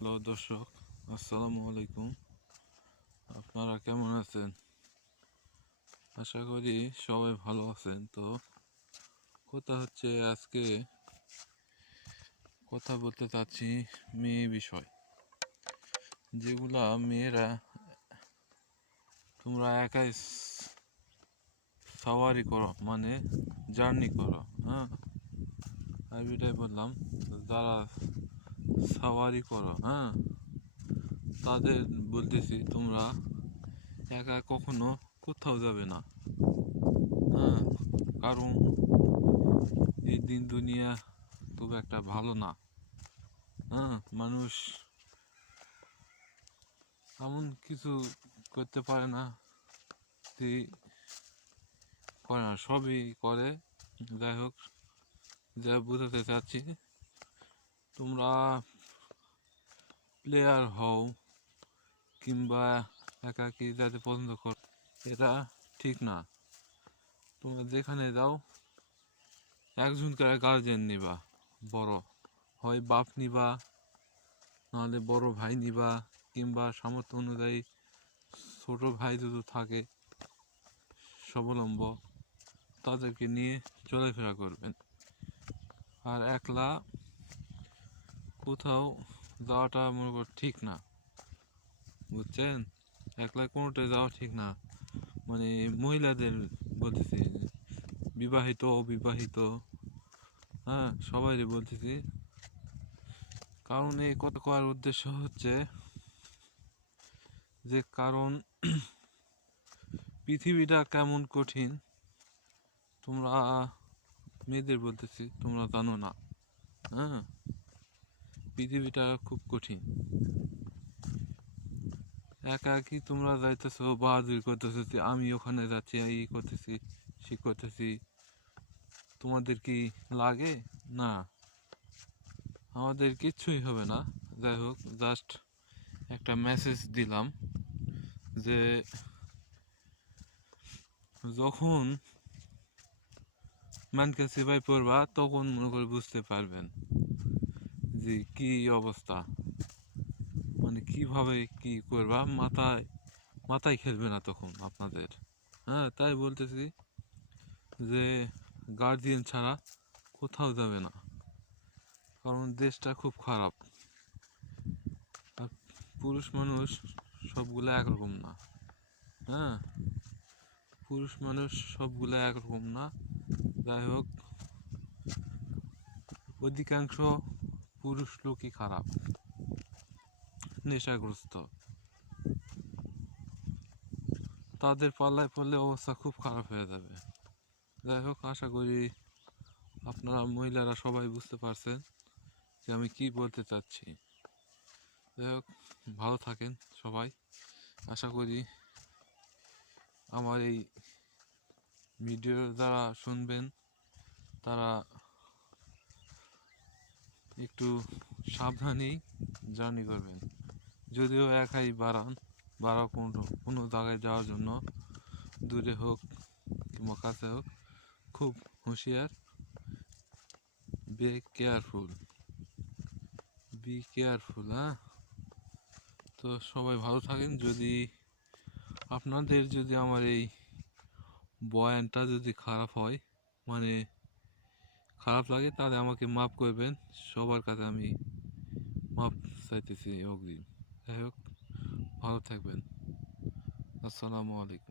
Hello দর্শক, আসসালামু আলাইকুম। আপনারা কেমন আছেন? আশা করি সবাই ভালো আছেন। তো কথা হচ্ছে আজকে কথা বলতে চাচ্ছি মেয়ে বিষয়। যেগুলা মেয়েরা তোমরা একাই সাওয়ারি করো মানে জার্নি করো হ্যাঁ? আমি এটাই বললাম, যারা সাওয়ারি করো হ্যাঁ? তাদের বলতেছি, তোমরা একা কখনো কোথাও যাবে না। হ্যাঁ? কারণ এই দিন দুনিয়া খুব একটা ভালো না। হ্যাঁ? মানুষ এমন কিছু করতে পারে না করে না, সবই করে। যাই হোক, যা বোঝাতে চাচ্ছি তোমরা প্লেয়ার হও কিংবা একাকি যাতে পছন্দ কর, এটা ঠিক না। তোমরা যেখানে যাও একজন করে গার্জেন নিবা, বড়। হয় বাপ নিবা, নাহলে বড় ভাই নিবা, কিংবা সামর্থ্য অনুযায়ী ছোট ভাই যদি থাকে, স্বাবলম্ব, তাদেরকে নিয়ে চলাফেরা করবেন। আর একলা কোথাও যাওয়াটা মনে কর ঠিক না। বুঝছেন? একলা কোনোটায় যাওয়া ঠিক না। মানে মহিলাদের বলতেছি, বিবাহিত, অবিবাহিত হ্যাঁ সবাই বলতেছি। কারণ এই কথা করার উদ্দেশ্য হচ্ছে যে, কারণ পৃথিবীটা কেমন কঠিন, তোমরা মেয়েদের বলতেছি, তোমরা জানো না। হ্যাঁ? পৃথিবীটা খুব কঠিন। একা কি তোমরা যাইতেছো, বাহাদুরি করতেছো আমি ওখানে যাচ্ছি, এই করতেছি, সে করতেছি? তোমাদের কি লাগে? না। আমাদের কিচ্ছুই হবে না। যাই হোক জাস্ট একটা মেসেজ দিলাম যে যখন মানকে সেবাই পড়বা, তখন মনে করে বুঝতে পারবেন। যে কি অবস্থা? মানে কীভাবে কি করবা? মাথায় মাথায় খেলবে না তখন আপনাদের। হ্যাঁ তাই বলতেছি যে গার্জিয়ান ছাড়া কোথাও যাবে না। কারণ দেশটা খুব খারাপ। আর পুরুষ মানুষ সবগুলো একরকম না। হ্যাঁ পুরুষ মানুষ সবগুলো একরকম না। যাই হোক, অধিকাংশ পুরুষ লোকই খারাপ। নেশাগ্রস্ত। তাদের পাল্লায় পড়লে অবস্থা খুব খারাপ হয়ে যাবে। যাই হোক, আশা করি আপনারা মহিলারা সবাই বুঝতে পারছেন যে আমি কি বলতে চাচ্ছি। যাই হোক, ভালো থাকেন সবাই। আশা করি আমার এই ভিডিও যারা শুনবেন, তারা একটু সাবধানেই জার্নি করবেন। যদিও একাই বাড়ান বাড়া কোনো কোনো জায়গায় যাওয়ার জন্য দূরে হোক কিংবা কাছে হোক, খুব হুঁশিয়ার বে কেয়ারফুল বি কেয়ারফুল হ্যাঁ? তো সবাই ভালো থাকেন। যদি আপনাদের যদি আমার এই বয়ানটা যদি খারাপ হয় মানে খারাপ লাগে, তাহলে আমাকে মাফ করবেন। সবার কাছে আমি মাফ চাইতেছি অগ্রিম। যাই হোক, ভালো থাকবেন। আসসালামু আলাইকুম।